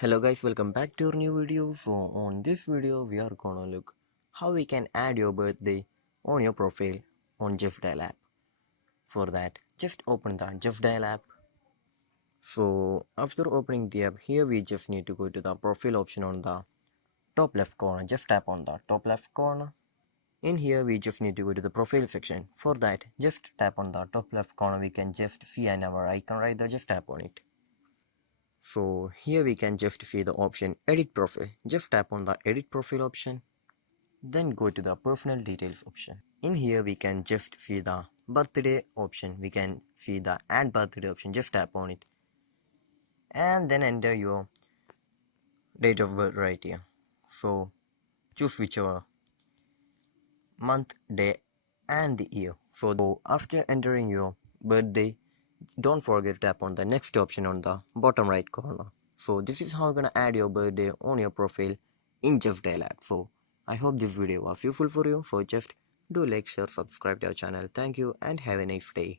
Hello guys, welcome back to our new video. So on this video we are gonna look how we can add your birthday on your profile on Justdial app. For that, just open the Justdial app. So after opening the app, here we just need to go to the profile option on the top left corner. Just tap on the top left corner. In here we just need to go to the profile section. For that, just tap on the top left corner. We can just see our icon right there. Just tap on it. So here we can just see the option edit profile. Just tap on the edit profile option. Then go to the personal details option. In here we can just see the birthday option. We can see the add birthday option. Just tap on it. And then enter your date of birth right here. So choose whichever month, day and the year. So after entering your birthday, don't forget to tap on the next option on the bottom right corner. So this is how you're gonna add your birthday on your profile in Justdial app. So I hope this video was useful for you. So just do like, share, subscribe to our channel. Thank you and have a nice day.